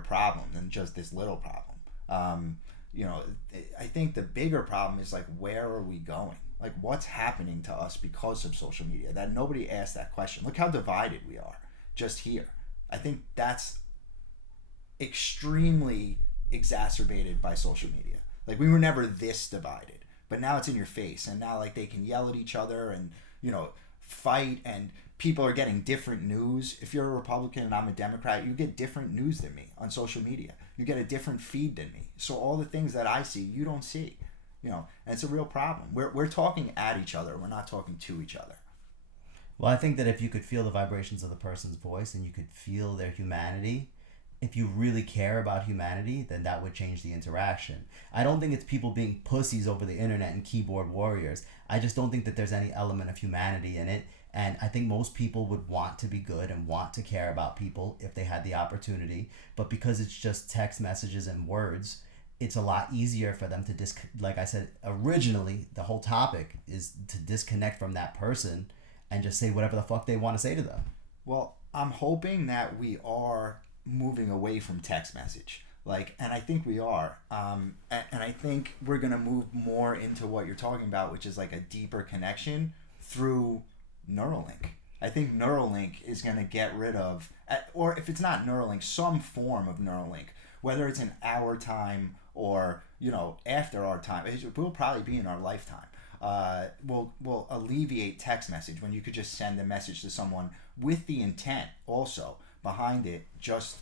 problem than just this little problem. I think the bigger problem is like, where are we going? Like, what's happening to us because of social media? That nobody asked that question. Look how divided we are just here. I think that's extremely exacerbated by social media. Like, we were never this divided, but now it's in your face, and now like they can yell at each other and fight, and people are getting different news. If you're a Republican and I'm a Democrat, you get different news than me on social media. You get a different feed than me. So all the things that I see, you don't see. And it's a real problem. We're talking at each other. We're not talking to each other. Well, I think that if you could feel the vibrations of the person's voice and you could feel their humanity, if you really care about humanity, then that would change the interaction. I don't think it's people being pussies over the internet and keyboard warriors. I just don't think that there's any element of humanity in it. And I think most people would want to be good and want to care about people if they had the opportunity. But because it's just text messages and words, it's a lot easier for them to like I said, originally, the whole topic is to disconnect from that person and just say whatever the fuck they want to say to them. Well, I'm hoping that we are moving away from text message. And I think we are. And I think we're going to move more into what you're talking about, which is like a deeper connection through Neuralink. I think Neuralink is going to get rid of, or if it's not Neuralink, some form of Neuralink, whether it's in our time or, after our time. It will probably be in our lifetime. Will alleviate text message when you could just send a message to someone with the intent also behind it, just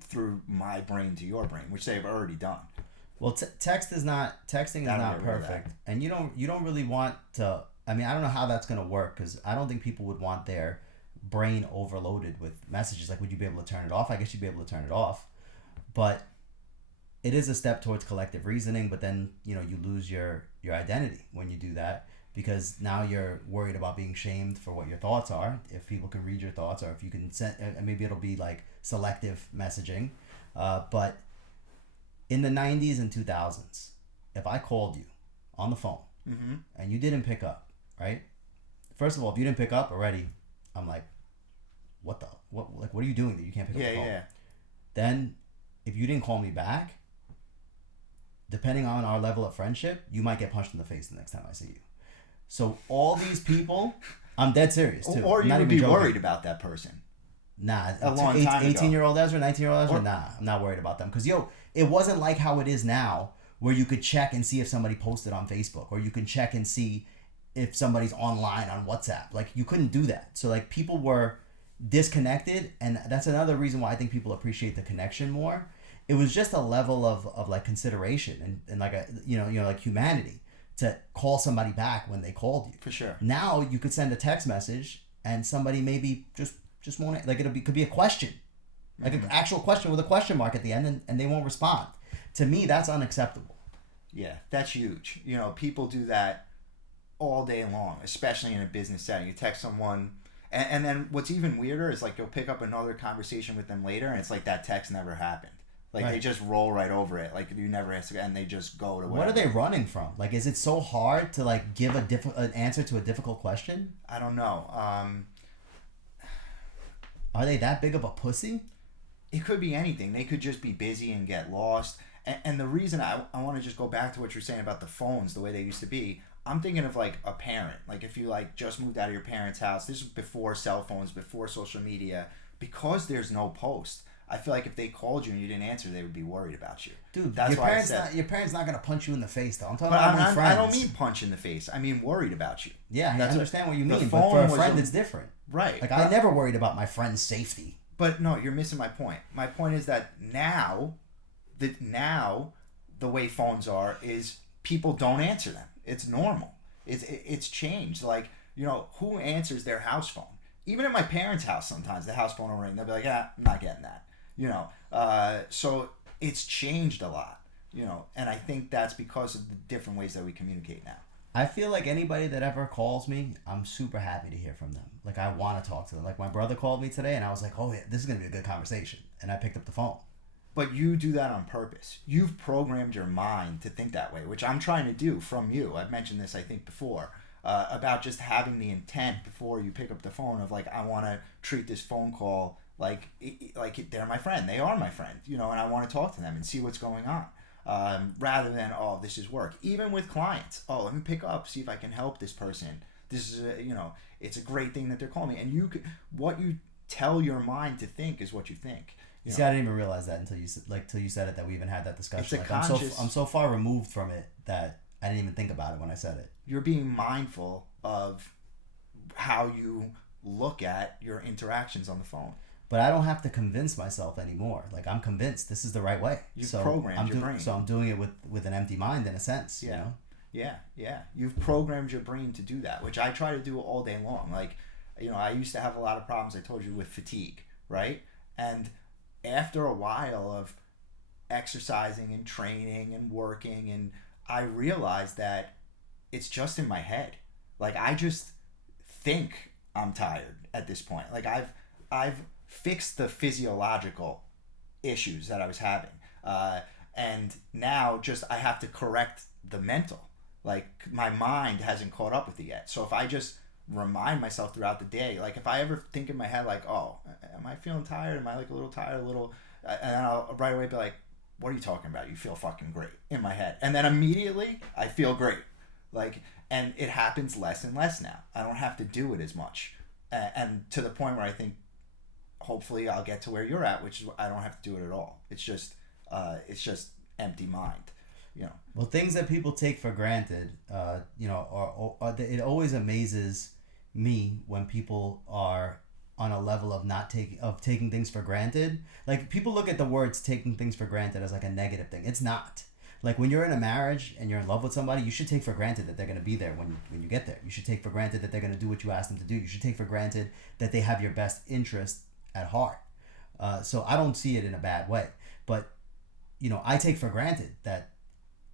through my brain to your brain, which they've already done. Well, texting is not perfect, and you don't really want to. I mean, I don't know how that's gonna work, because I don't think people would want their brain overloaded with messages. Like, would you be able to turn it off? I guess you'd be able to turn it off, but it is a step towards collective reasoning. But then you lose your identity when you do that, because now you're worried about being shamed for what your thoughts are. If people can read your thoughts, or if you can send, maybe it'll be like selective messaging. But in the 90s and 2000s, if I called you on the phone and you didn't pick up, right? First of all, if you didn't pick up already, I'm like, what are you doing that you can't pick up the phone? Yeah. Then if you didn't call me back, depending on our level of friendship, you might get punched in the face the next time I see you. So all these people, I'm dead serious too. Or you would be worried about that person. Nah, a long time ago. 18-year-old Ezra, 19-year-old Ezra, nah, I'm not worried about them. Because, it wasn't like how it is now, where you could check and see if somebody posted on Facebook, or you can check and see if somebody's online on WhatsApp. Like, you couldn't do that. So, like, people were disconnected, and that's another reason why I think people appreciate the connection more. It was just a level of like, consideration and like, like humanity to call somebody back when they called you. For sure. Now, you could send a text message, and somebody maybe just won't, like, could be a question, like an actual question with a question mark at the end, and they won't respond. To me, that's unacceptable. Yeah, that's huge. People do that all day long, especially in a business setting. You text someone, and then what's even weirder is, like, you'll pick up another conversation with them later, and it's like that text never happened. Like, They just roll right over it. Like, you never ask, and they just go to whatever. What are they running from? Like, is it so hard to, like, give an answer to a difficult question? I don't know. Are they that big of a pussy? It could be anything. They could just be busy and get lost. And the reason I want to just go back to what you're saying about the phones, the way they used to be, I'm thinking of, like, a parent. Like, if you, like, just moved out of your parents' house, this was before cell phones, before social media, because there's no post. I feel like if they called you and you didn't answer, they would be worried about you. Dude, that's your parents not going to punch you in the face, though. I'm talking about my friends. I don't mean punch in the face. I mean worried about you. Yeah, I understand what you mean, but for a friend, it's different. Right. Like, I never worried about my friend's safety. But no, you're missing my point. My point is that now the way phones are is people don't answer them. It's normal. It's changed. Like, who answers their house phone? Even at my parents' house, sometimes the house phone will ring. They'll be like, I'm not getting that. So it's changed a lot, and I think that's because of the different ways that we communicate now. I feel like anybody that ever calls me, I'm super happy to hear from them. Like, I want to talk to them. Like, my brother called me today, and I was like, oh, yeah, this is going to be a good conversation. And I picked up the phone. But you do that on purpose. You've programmed your mind to think that way, which I'm trying to do from you. I've mentioned this, I think, before, about just having the intent before you pick up the phone of, like, I want to treat this phone call like they're my friend. They are my friend, and I want to talk to them and see what's going on. Rather than, oh, this is work. Even with clients, oh, let me pick up, see if I can help this person. This is it's a great thing that they're calling me. And what you tell your mind to think is what you think. See, I didn't even realize that until you said it, that we even had that discussion. It's a conscious, I'm so far removed from it that I didn't even think about it when I said it. You're being mindful of how you look at your interactions on the phone. But I don't have to convince myself anymore. Like, I'm convinced this is the right way. You've programmed your brain. So I'm doing it with an empty mind, in a sense. Yeah. Yeah. You've programmed your brain to do that, which I try to do all day long. Like, I used to have a lot of problems, I told you, with fatigue, right? And after a while of exercising and training and working, and I realized that it's just in my head. Like, I just think I'm tired at this point. Like, I've fixed the physiological issues that I was having, and now just I have to correct the mental. Like, my mind hasn't caught up with it yet. So if I just remind myself throughout the day, like if I ever think in my head like, oh, am I feeling tired? Am I like a little tired? And then I'll right away be like, what are you talking about? You feel fucking great, in my head. And then immediately I feel great. Like, and it happens less and less now. I don't have to do it as much. And to the point where I think hopefully I'll get to where you're at, which is I don't have to do it at all. It's just empty mind. Well, things that people take for granted, it always amazes me when people are on a level of taking things for granted. Like, people look at the words taking things for granted as like a negative thing. It's not. Like, when you're in a marriage and you're in love with somebody, you should take for granted that they're going to be there when you get there. You should take for granted that they're going to do what you ask them to do. You should take for granted that they have your best interest at heart. So I don't see it in a bad way. But, I take for granted that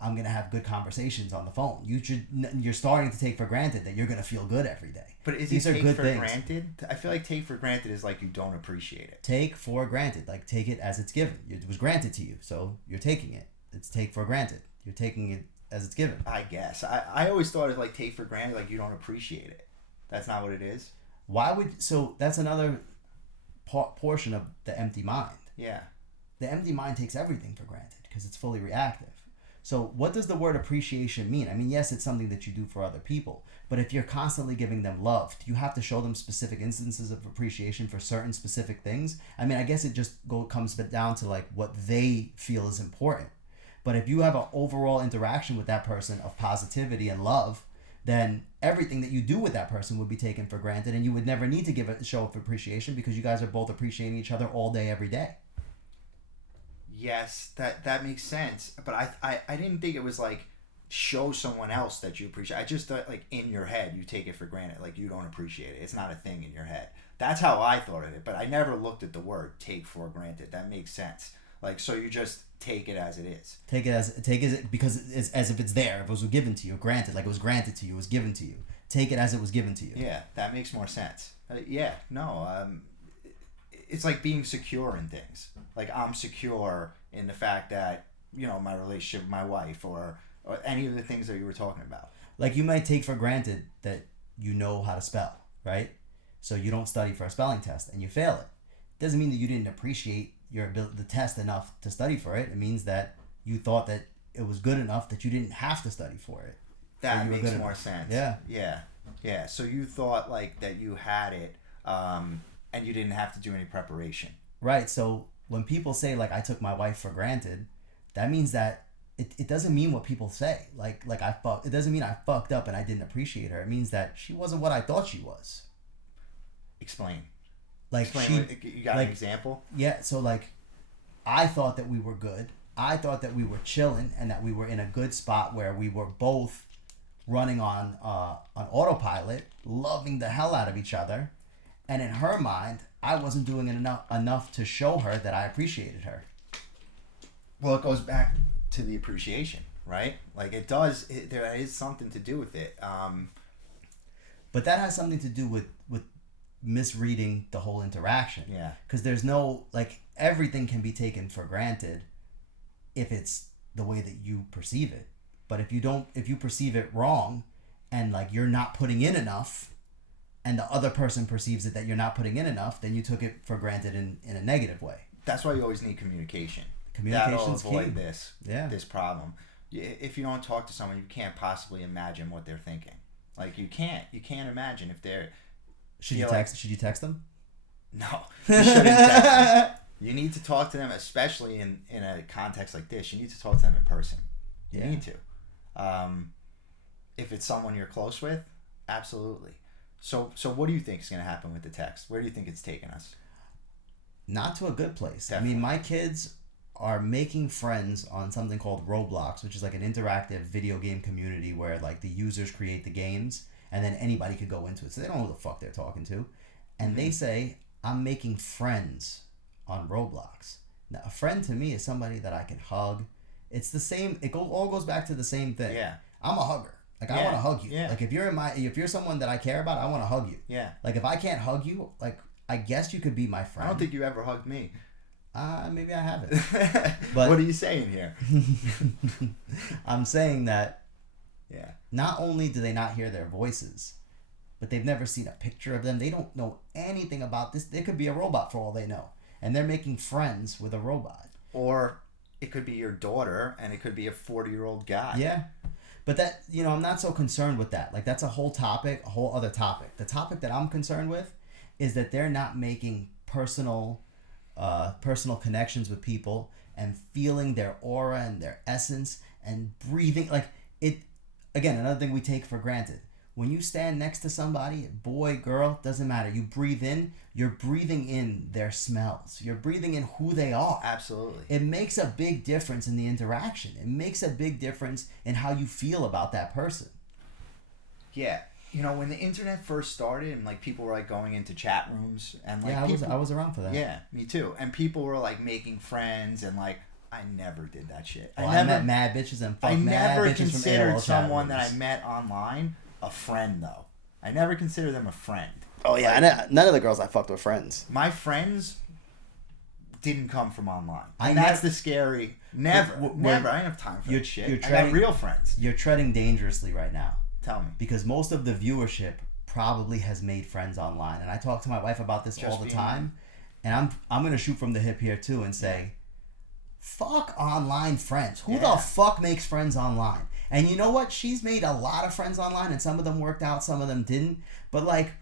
I'm going to have good conversations on the phone. You're starting to take for granted that you're going to feel good every day. But is it take for granted? I feel like take for granted is like you don't appreciate it. Take for granted. Like, take it as it's given. It was granted to you, so you're taking it. It's take for granted. You're taking it as it's given. I guess. I always thought it like take for granted, like you don't appreciate it. That's not what it is. So that's another portion of the empty mind. Yeah. The empty mind takes everything for granted because it's fully reactive. So what does the word appreciation mean? I mean, yes, it's something that you do for other people, but if you're constantly giving them love, do you have to show them specific instances of appreciation for certain specific things? I mean, I guess it just comes down to like what they feel is important. But if you have an overall interaction with that person of positivity and love, then everything that you do with that person would be taken for granted, and you would never need to give a show of appreciation because you guys are both appreciating each other all day, every day. Yes, that makes sense. But I didn't think it was like show someone else that you appreciate. I just thought like in your head you take it for granted, like you don't appreciate it. It's not a thing in your head. That's how I thought of it. But I never looked at the word take for granted. That makes sense. Like, so you just take it as it is. Take it because it's as if it's there. If it was given to you, granted, like it was granted to you, it was given to you. Take it as it was given to you. Yeah, that makes more sense. It's like being secure in things. Like, I'm secure in the fact that, my relationship with my wife or any of the things that you were talking about. Like, you might take for granted that you know how to spell, right? So you don't study for a spelling test and you fail it. Doesn't mean that you didn't appreciate the test enough to study for it. It means that you thought that it was good enough that you didn't have to study for it. That makes more sense. Yeah. So you thought like that you had it, and you didn't have to do any preparation. Right. So when people say like I took my wife for granted, that means that it doesn't mean what people say. Like it doesn't mean I fucked up and I didn't appreciate her. It means that she wasn't what I thought she was. Explain. Like, you got an example? Yeah, so like I thought that we were good. I thought that we were chilling and that we were in a good spot where we were both running on autopilot, loving the hell out of each other. And in her mind, I wasn't doing enough to show her that I appreciated her. Well, it goes back to the appreciation, right? Like it does. There is something to do with it. But that has something to do with misreading the whole interaction. Yeah. Because there's no, like, everything can be taken for granted if it's the way that you perceive it. But if you perceive it wrong and like you're not putting in enough and the other person perceives it that you're not putting in enough, then you took it for granted in a negative way. That's why you always need communication. Communication's That'll avoid key. this problem. If you don't talk to someone, you can't possibly imagine what they're thinking. Like you can't imagine if they're. Should you text them? No, you shouldn't text them. You need to talk to them, especially in a context like this. You need to talk to them in person. You need to. If it's someone you're close with, absolutely. So what do you think is going to happen with the text? Where do you think it's taking us? Not to a good place. Definitely. I mean, my kids are making friends on something called Roblox, which is like an interactive video game community where like the users create the games and then anybody could go into it. So they don't know who the fuck they're talking to. And they say, I'm making friends on Roblox. Now, a friend to me is somebody that I can hug. It's the same. All goes back to the same thing. Yeah. I'm a hugger. Like, I want to hug you. Yeah. Like, if you're someone that I care about, I want to hug you. Yeah. Like, if I can't hug you, like, I guess you could be my friend. I don't think you ever hugged me. Maybe I haven't. But what are you saying here? I'm saying that yeah. Not only do they not hear their voices, but they've never seen a picture of them. They don't know anything about this. It could be a robot for all they know. And they're making friends with a robot. Or it could be your daughter and it could be a 40-year-old guy. Yeah. But that, I'm not so concerned with that. Like, that's a whole topic, a whole other topic. The topic that I'm concerned with is that they're not making personal connections with people and feeling their aura and their essence and breathing. Like, it, again, another thing we take for granted. When you stand next to somebody, boy, girl, doesn't matter. You breathe in, you're breathing in their smells. You're breathing in who they are. Absolutely. It makes a big difference in the interaction. It makes a big difference in how you feel about that person. Yeah. When the internet first started and like people were like going into chat rooms and like I was around for that. Yeah, me too. And people were like making friends and like I never did that shit. I met mad bitches and fucked mad bitches from AOL chat rooms. I never considered someone that I met online a friend though. I never consider them a friend. Oh yeah, none of the girls I fucked were friends. My friends didn't come from online. That's the scary. Never. I didn't have time for that shit. I got real friends. You're treading dangerously right now. Tell me. Because most of the viewership probably has made friends online, and I talk to my wife about this all the time. And I'm gonna shoot from the hip here too and say, fuck online friends. Who the fuck makes friends online? And you know what? She's made a lot of friends online, and some of them worked out, some of them didn't. But like,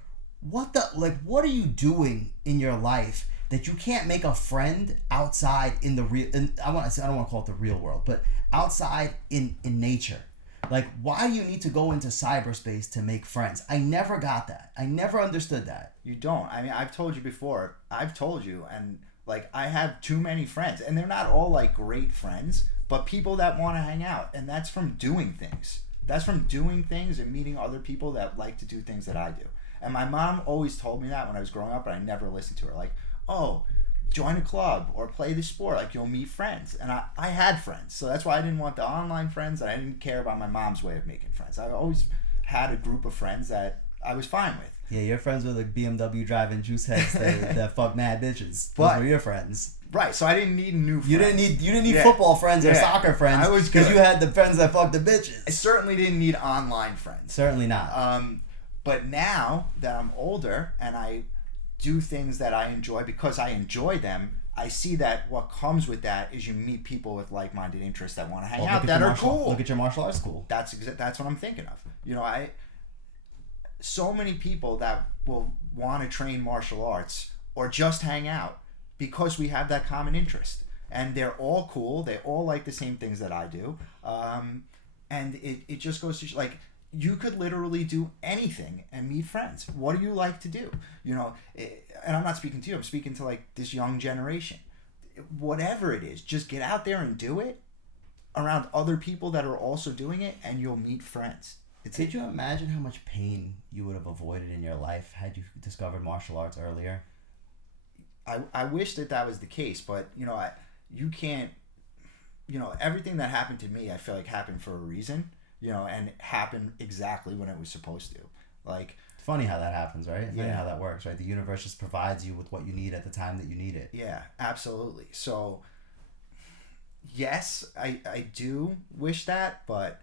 what are you doing in your life that you can't make a friend outside in the real? I don't want to call it the real world, but outside in nature. Like, why do you need to go into cyberspace to make friends? I never got that. I never understood that. You don't. I mean, I've told you before. And like, I have too many friends, and they're not all like great friends, but people that want to hang out, and that's from doing things. That's from doing things and meeting other people that like to do things that I do. And my mom always told me that when I was growing up, but I never listened to her. Like, oh, join a club or play the sport. Like, you'll meet friends. And I had friends. So that's why I didn't want the online friends, and I didn't care about my mom's way of making friends. I always had a group of friends that I was fine with. Yeah, you're friends with like BMW driving juice heads that fuck mad bitches. Those were your friends. Right, so I didn't need new friends. You didn't need football friends or soccer friends. I was good. Because you had the friends that fucked the bitches. I certainly didn't need online friends. Certainly not. But now that I'm older and I do things that I enjoy because I enjoy them, I see that what comes with that is you meet people with like-minded interests that want to hang out that are cool. Look at your martial arts school. That's what I'm thinking of. So many people that will want to train martial arts or just hang out because we have that common interest, and they're all cool. They all like the same things that I do, and it just goes to like, you could literally do anything and meet friends. What do you like to do? And I'm not speaking to you. I'm speaking to like this young generation. Whatever it is, just get out there and do it around other people that are also doing it, and you'll meet friends. Could you imagine how much pain you would have avoided in your life had you discovered martial arts earlier? I wish that was the case, but you can't. Everything that happened to me, I feel like happened for a reason. And happened exactly when it was supposed to. Like, it's funny how that happens, right? It's funny how that works, right? The universe just provides you with what you need at the time that you need it. Yeah, absolutely. So, yes, I do wish that, but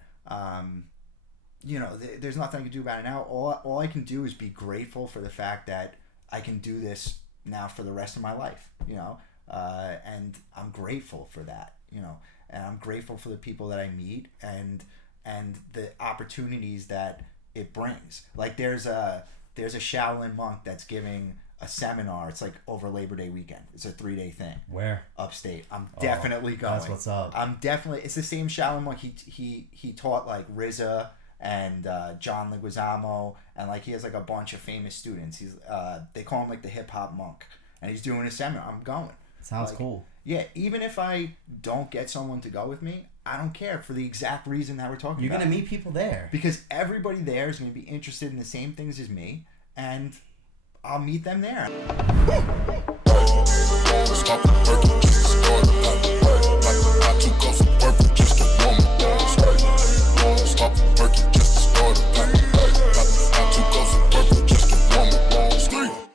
there's nothing I can do about it now. All I can do is be grateful for the fact that I can do this now for the rest of my life, and I'm grateful for that, and I'm grateful for the people that I meet and the opportunities that it brings. Like there's a Shaolin monk that's giving a seminar. It's like over Labor Day weekend. It's a 3-day thing. Where? Upstate. I'm definitely going. That's what's up. It's the same Shaolin monk. He taught like RZA and John Leguizamo, and like he has like a bunch of famous students. They call him like the hip hop monk, and he's doing a seminar. I'm going. Sounds cool. Yeah, even if I don't get someone to go with me, I don't care, for the exact reason that we're talking You're about. going to meet people there. Because everybody there is going to be interested in the same things as me, and I'll meet them there.